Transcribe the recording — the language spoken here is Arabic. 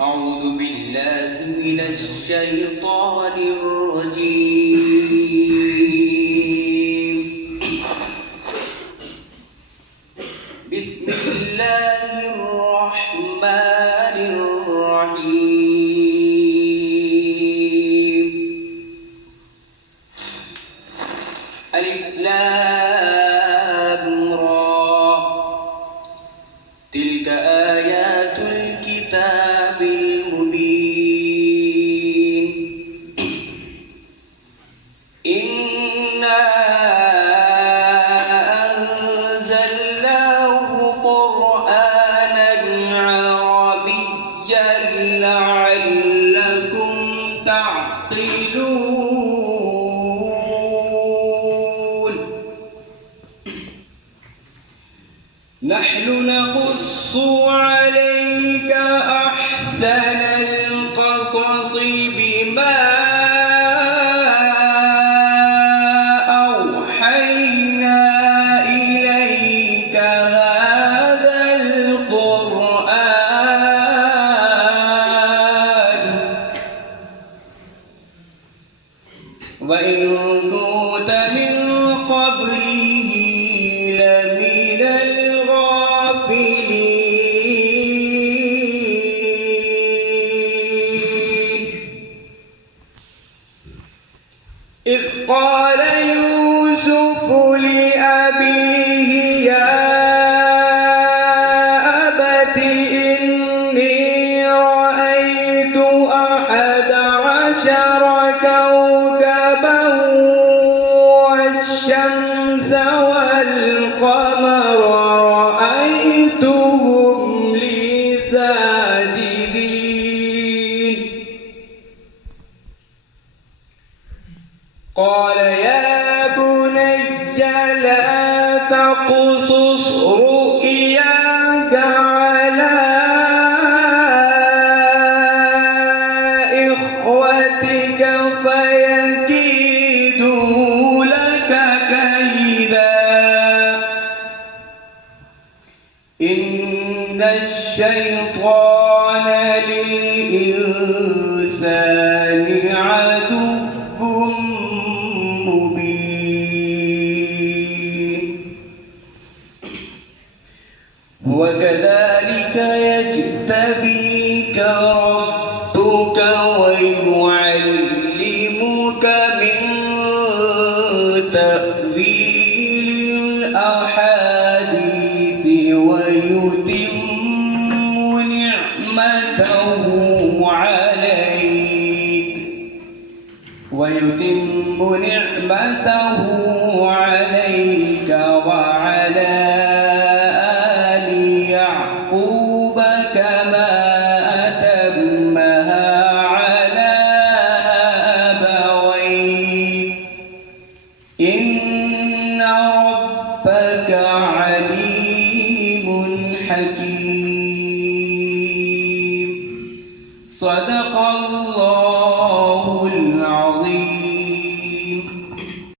أعوذ بالله من الشيطان الرجيم. بسم الله الرحمن الرحيم. ألف لام را. تلك آيات الكتاب المبين. إنا أنزلناه قرآنا عربيا لعلكم تعقلون. نحن نقص عليك أحسن القصص بما أوحينا إليك هذا القرآن وإن كنت من قبله لمن الغافلين. إذ قال يوسف لأبيه يا أبت إني رأيت 11 كوكبا والشمس والقمر رأيتهم لي ساجدين. قال يا بني لا تقصص رؤياك على إخوتك فيكيدوا لك كيدا إن الشيطان للإنسان عدو مبين. وكذلك يجتبيك ربك ويعلمك من تأويل الأحاديث ويتم نعمته عليك وعلى آل يعقوب كما أتمها على أبويك إن ربك عليم حكيم. صدق الله